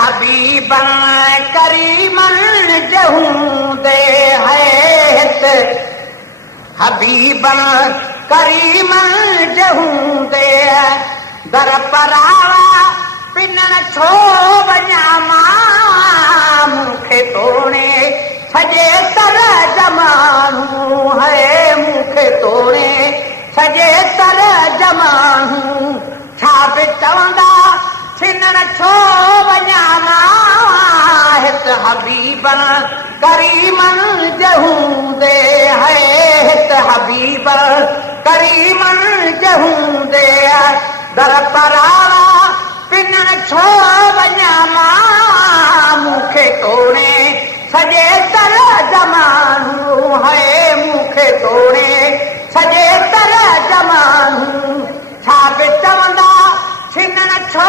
हबीबन करीमन जहूं दे है हबीबन करीमन जहूं दे दर परावा पिनन छो वञा मां मूंखे तोड़े सॼे तर जमानू है मूंखे तोड़े सॼे तर जमानू छा बि चवंदा छिनण छो वञा मां हित हबीबन करीमन जहूं दे है हित हबीबन करीमन जहूं दे दर परावा पिनण छो वञा मां मूंखे तोड़े सॼे तर जमानू है मूंखे तोड़े सॼे तर जमानू छा बि चवंदा छिनण छो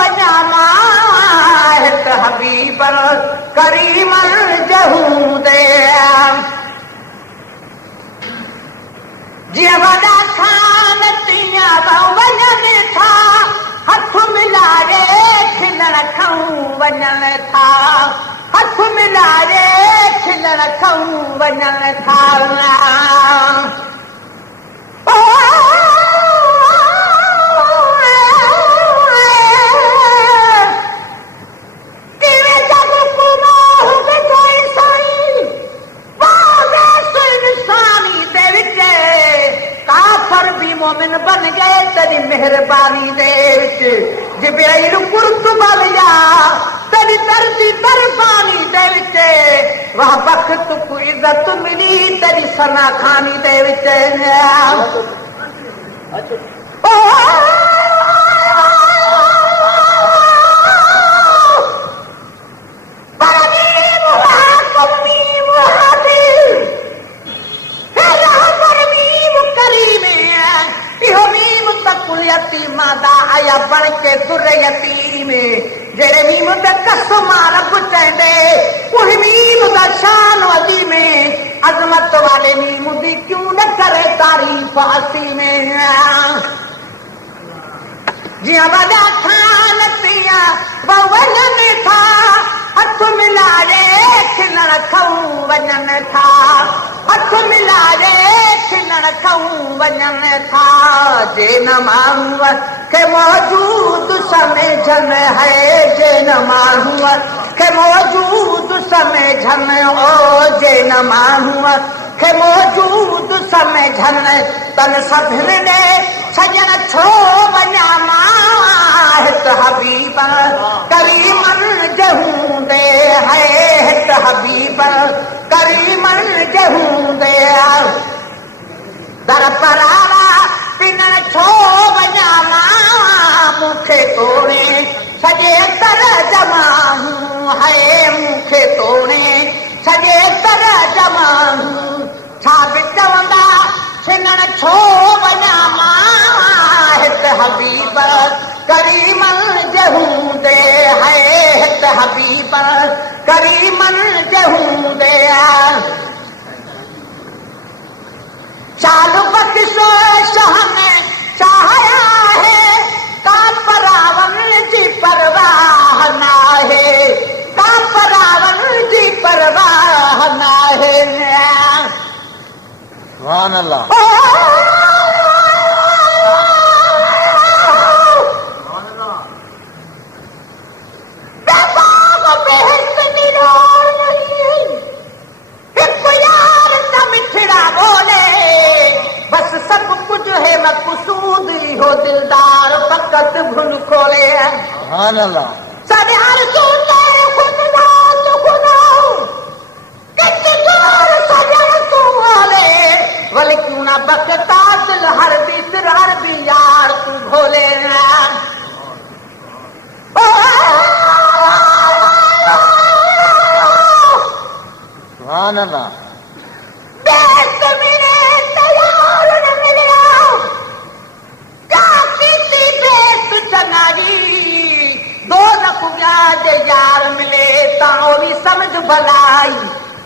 वञा मां हित हबीबन करीमन जहूं दे जीअं वॾा खान तीअं वञनि था हथ मिलारे खिलण खऊं वञनि था हथ मिलारे खिलण खऊं वञनि था मोमिन बन गए तेरी मेहरबानी दे विच जिब्राइल कुर्त बलिया तेरी दर्दी तरफानी दे विच वह वक्त को इज्जत मिली तेरी सना खानी दे विच मादा आया बन के दुर यतीम जेड़े मीम ते कसमा रब चंदे उही मीम दा शान वदी में अजमत वाले मीम दी क्यों न करे तारीफ हसी में जिया वदा खान तिया ववन था हथ मिलारे खिलण खऊं वञनि था हथ मिलारे खिलण खऊं वञनि था जे न माण्हूअ खे मौजूद समेझन है जे न माण्हूअ खे मौजूद समेझन ओ जे न माण्हूअ खे मौजूद समेझन तन सभिनी ॾे सॼण छो वञा मां हित हबीबन करीमन जहूं दे है हित हबीबन करीमन जहूं दे दर परावा पिनण छो वञा मां मूंखे तोड़े सॼे तर जमानू है मूंखे तोड़े सॼे तर जमानू छा बि चवंदा छिनण छो वञा मां हित हबीबन करीमन जहूं दे है हित हबीबन करीमन जहूं दे चालू बख्शो शाह ने चाहया है का परावन जी परवाह ना है का परावन जी परवाह ना है सुभान अल्लाह मकसूद हो दिलदार फकत भुल खोले सुभान अल्लाह सारे सुनते खुदा तो खुदा कितने दूर सजन तू वाले वले क्यों ना बकता दिल हर भी यार तू भोले सुभान अल्लाह दो लखुया जे यार मिले ताओली समझ भलाई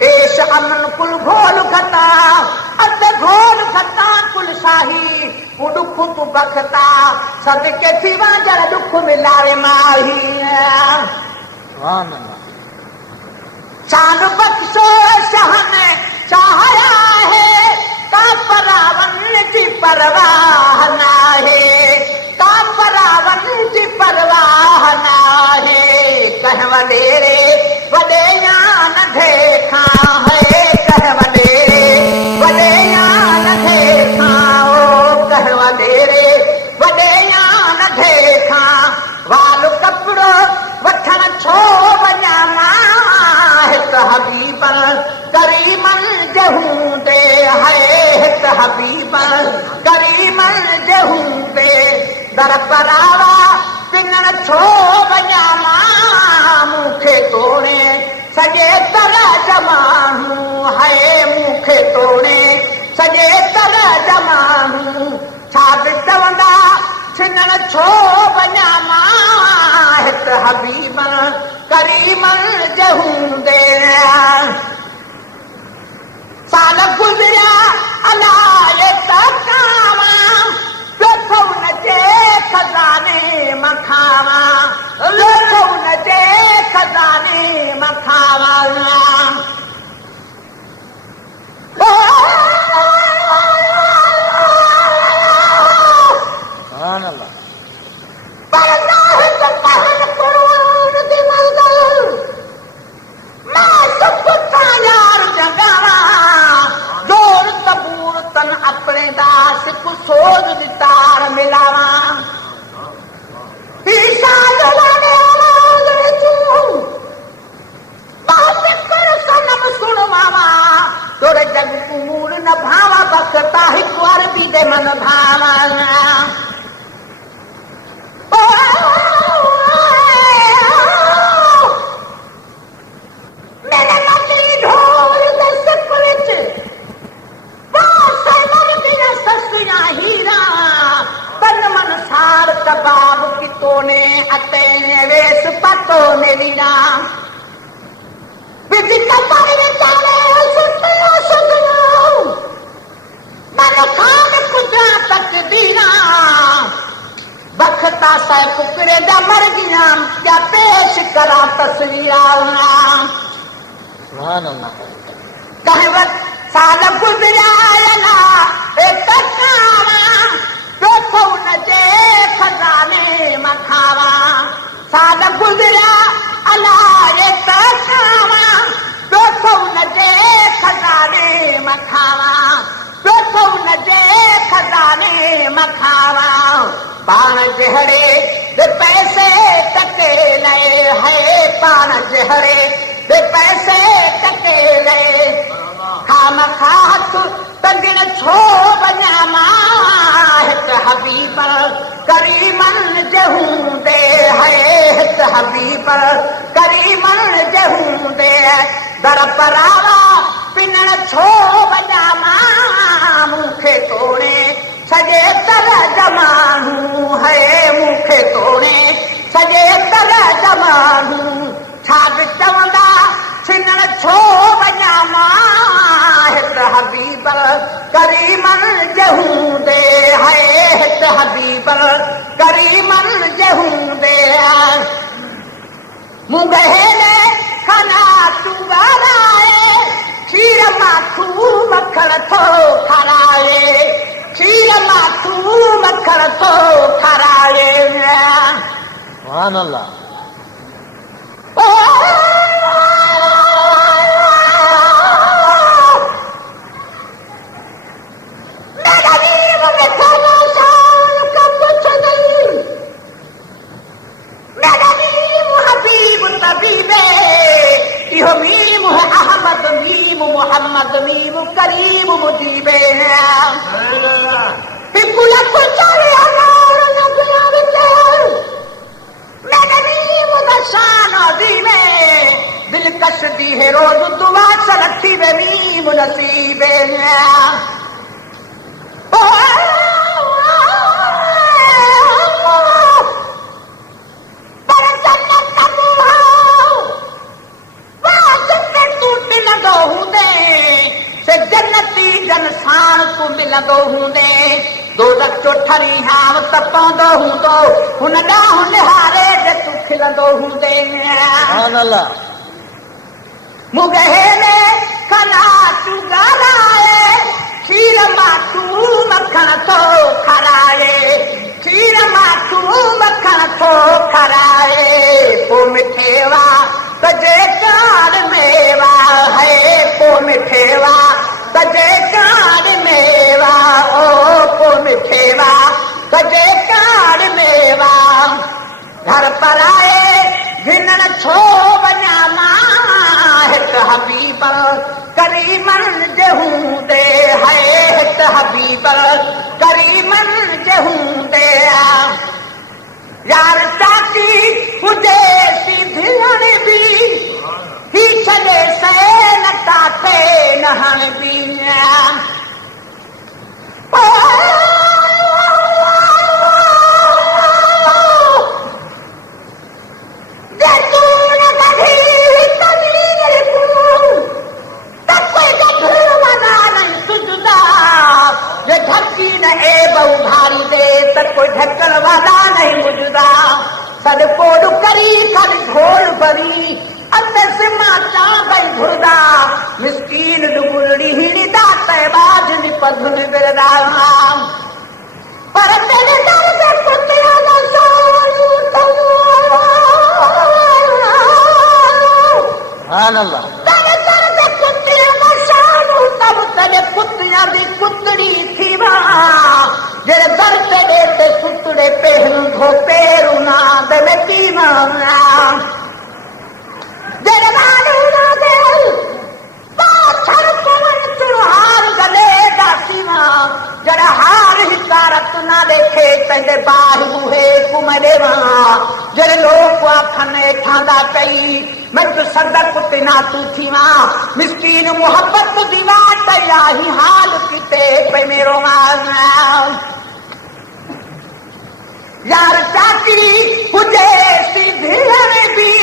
एश अमन कुल घोल खता अते घोल खता कुल शाही उडुख तू बखता सदके थी वञण दुख मिलाए माही सुभान अल्लाह। चांद बख्शो शाह ने चाहया है का परावन जी परवाह ना है, का परावन जी परवाह ना है, कहवले रे वडे यान देखा है, कहवले वडे यान देखा, ओ कहवले रे वडे यान देखा, वाल कपड़ो वठण छो वञा हबीबन करीमन जहूंदे है, हबीबन करीमन जहूंदे दर परावा पिनण छो वञा मूंखे तोड़े सॼे तरह जमानू है, मूंखे तोड़े सॼे तरह जमानू, छा बि चवंदा छिनण छो वञा हबीबन करीमन जहूंदे। साल गुज़रिया अलाए तकावा लथो न जे खज़ाने मखावा, लथो न जे खज़ाने मखावा, सुभान अल्लाह। अपने दास को सोच दितार मिलावा, सुन मामा तोरे जग कूड़ न भावा बसता ही कुआर भी दे मन भावा, मेरे नकली ढोल दस पुलिस सस्तियां हीरा तन मन सार कबाब की तोने अते वेस पतो ने वीरा बिजी कपाई ने चाले सुतिया सुतिया मन खान कुजा तक दीना बखता सा कुकरे दा मर गया क्या पेश करा तस्वीरा, सुभान अल्लाह। कहवत साल गुज़रिया लथो न जे खज़ाने मखावा, साल गुज़रिया अलाए तकावा लथो न जे खज़ाने मखावा, लथो न जे खज़ाने मखावा, पाण जहड़े पैसे टके लए है, पाण जहड़े पैसे टके लए, खाम खात तंगिण छो वञा हबीब करीमन जहूंदे है, हबीब करीमन जहूंदे दर परावा पिनण छो वञा मूंखे तोड़े सॼे तरह जमानू है, मूंखे तोड़े सॼे तरह जमानू, छा बि चवंदा छिनण छो वञा हबीब करीमन जहूंदे है, हबीब करीमन जहूंदे, मुंगहेले खाना तू वाराए, खीर माथू मखण थो खाराए, खीर माथू मखण थो खाराए, सुभान अल्लाह। मोहम्मद मीम करीम मुजीबे पिपुला पुचारे अनार नबिया विचे मैंने मीम दशान दी में दिलकश दी है रोज दुआ सलती वे मीम नसीबे जन्नती जनसान को मिलंदो हूंदे दो रखो ठरी हाव तपंदो हूंदो हुन ॾांहुं निहारे जे तूं खिलंदो हूंदे सुभान अल्लाह मुगहे में खना तू ॻाल्हाए खीर माखू मखण थो खाराए खीर माखू मखण थो खाराए पोइ मिठेवा तजे कार मेवा है पोइ मिठेवा तजे कार मेवा ओ पोइ मिठेवा तजे कार मेवा घर पर आए घिनण छो वञा मां हिकु हबीब करीमन जे हूंदे है हिकु हबीब करीमन जे हूंदे यार चाची हुजे सिधण बि ही छॾे सैन काथे नहण बि भारी दे त कोई ढकण वाला नहीं मुझदा सद कोड करी कर घोल भरी अंदर से माता गई घुरदा मिस्कीन डुबुलड़ी हिड़दा तैबाज नि पधुन बिरदा पर तेरे दर से कुत्तिया दा सारू सुभान अल्लाह तेरे दर से कुत्तिया दा सारू तब तेरे कुत्तिया दी कुतड़ी थी वा जेरे दर ते देते सुतड़े पहलू धोपेरू ना दल की माना जेरे मालू ना दे पाछर पवन तुहार गले दासी मां जरा हार हिकारत ना देखे तंदे बाह बुहे कुमरे मां जेरे लोग आखने ठांदा कई मैं तो सदा कुत्ते ना तू थी मां मिस्कीन मोहब्बत दीवा तया ही हाल किते पे मेरो मां यार चाची हुजे सिधण बि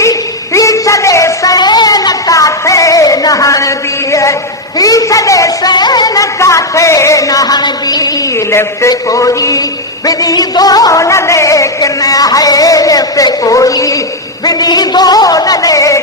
ही छॾे सैन काथे नहण बि ही छॾे सैन काथे नहण बि लिफ्ट कोई बिनी दो न लेकिन है लिफ्ट कोई बिनी दो न लेकिन